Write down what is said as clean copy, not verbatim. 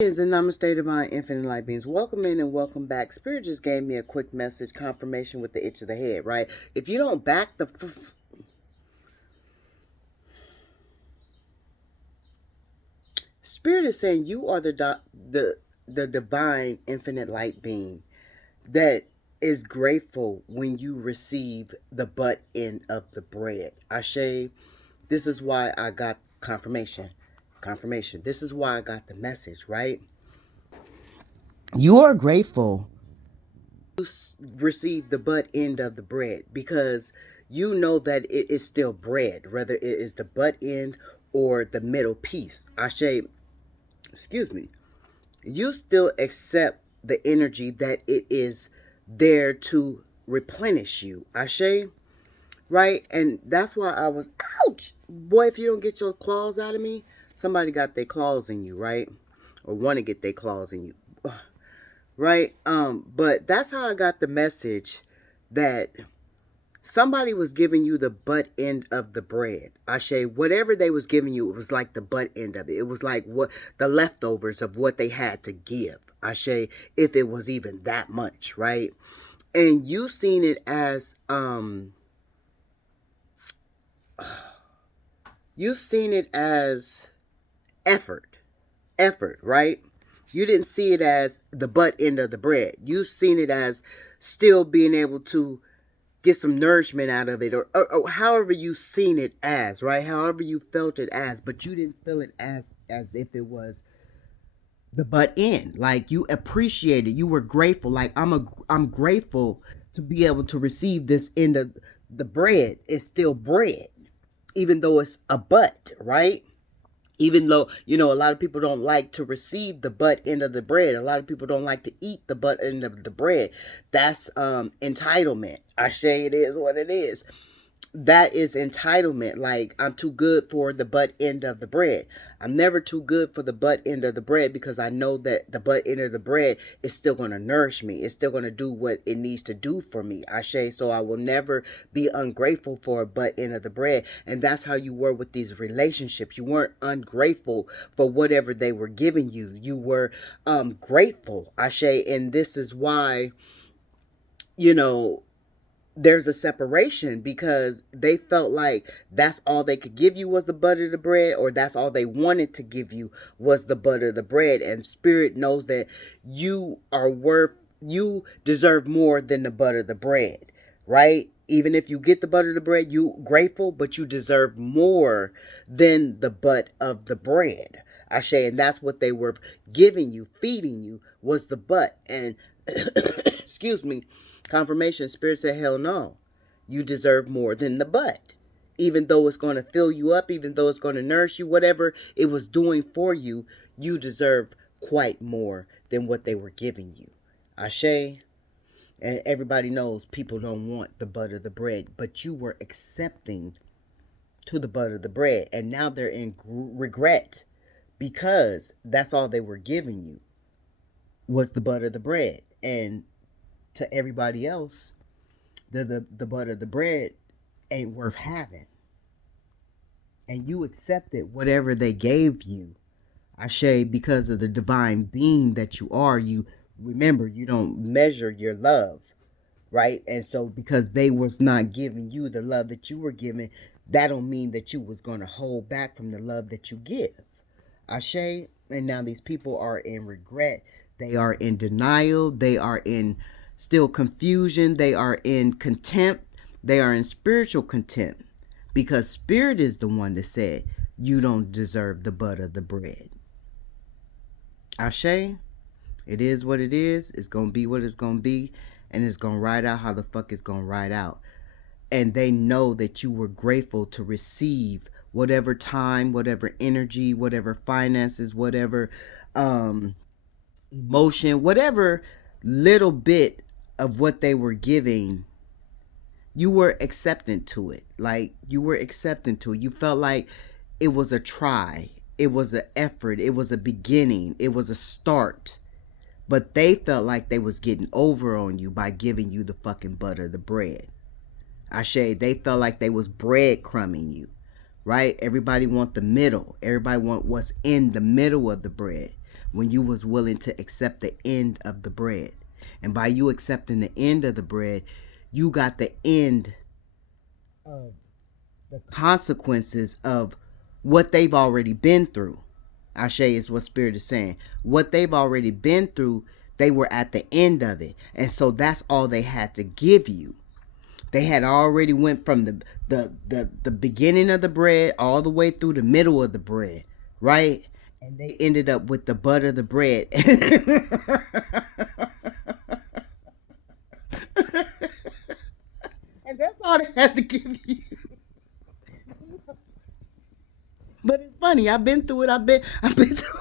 Is and namaste, divine infinite light beings. Welcome in and welcome back. Spirit just gave me a quick message confirmation with the itch of the head, right? If you don't back the Spirit is saying you are the divine infinite light being that is grateful when you receive the butt end of the bread. Ashe, this is why I got confirmation. Confirmation. This is why I got the message, right? You are grateful receive the butt end of the bread because you know that it is still bread, whether it is the butt end or the middle piece. Ashe, excuse me. You still accept the energy that it is there to replenish you. Ashe, right? And that's why I was, ouch! Boy, if you don't get your claws out of me, somebody got their claws in you, right? Or want to get their claws in you. Right? But that's how I got the message that somebody was giving you the butt end of the bread. Ashe, whatever they was giving you, it was like the butt end of it. It was like what the leftovers of what they had to give. Ashe, if it was even that much, right? And you seen it as you seen it as effort, right? You didn't see it as the butt end of the bread. You seen it as still being able to get some nourishment out of it, or however you seen it as, right? However you felt it as, but you didn't feel it as if it was the butt end. Like you appreciated, you were grateful. Like I'm grateful to be able to receive this end of the bread. It's still bread, even though it's a butt, right? Even though, a lot of people don't like to receive the butt end of the bread. A lot of people don't like to eat the butt end of the bread. That's entitlement. I say it is what it is. That is entitlement. Like, I'm too good for the butt end of the bread. I'm never too good for the butt end of the bread because I know that the butt end of the bread is still going to nourish me. It's still going to do what it needs to do for me. Ashe. So I will never be ungrateful for a butt end of the bread. And that's how you were with these relationships. You weren't ungrateful for whatever they were giving you. You were grateful. Ashe. And this is why, you know, there's a separation because they felt like that's all they could give you was the butter of the bread, or that's all they wanted to give you was the butter of the bread. And spirit knows that you deserve more than the butter of the bread, right? Even if you get the butter of the bread, you grateful, but you deserve more than the butt of the bread. Ashe, and that's what they were giving you, feeding you, was the butt. And excuse me, confirmation, spirit said, hell no. You deserve more than the butt. Even though it's going to fill you up, even though it's going to nourish you, whatever it was doing for you, you deserve quite more than what they were giving you. Ashe. And everybody knows people don't want the butter of the bread, but you were accepting to the butter of the bread. And now they're in regret because that's all they were giving you was the butter of the bread. And to everybody else, the butter of the bread ain't worth having. And you accepted whatever they gave you, Ashe, because of the divine being that you are. You remember, you don't measure your love, right? And so because they was not giving you the love that you were giving, that don't mean that you was going to hold back from the love that you give. Ashe. And now these people are in regret. They are in denial. They are in still confusion. They are in contempt. They are in spiritual contempt because spirit is the one that said you don't deserve the butter of the bread. Ashe. It is what it is. It's going to be what it's going to be. And it's going to ride out how the fuck it's going to ride out. And they know that you were grateful to receive whatever time, whatever energy, whatever finances, whatever emotion, whatever little bit of what they were giving, you were accepting to it. Like, you were accepting to it. You felt like it was a try. It was an effort. It was a beginning. It was a start. But they felt like they was getting over on you by giving you the fucking butter, the bread. Ashe, they felt like they was breadcrumbing you, right? Everybody want the middle. Everybody want what's in the middle of the bread. when you was willing to accept the end of the bread. And by you accepting the end of the bread, you got the end of the consequences of what they've already been through. Ashe is what Spirit is saying. What they've already been through, they were at the end of it. And so that's all they had to give you. They had already went from the beginning of the bread all the way through the middle of the bread, right? And they ended up with the butt of the bread. And that's all they had to give you. But it's funny. I've been through it. I've been through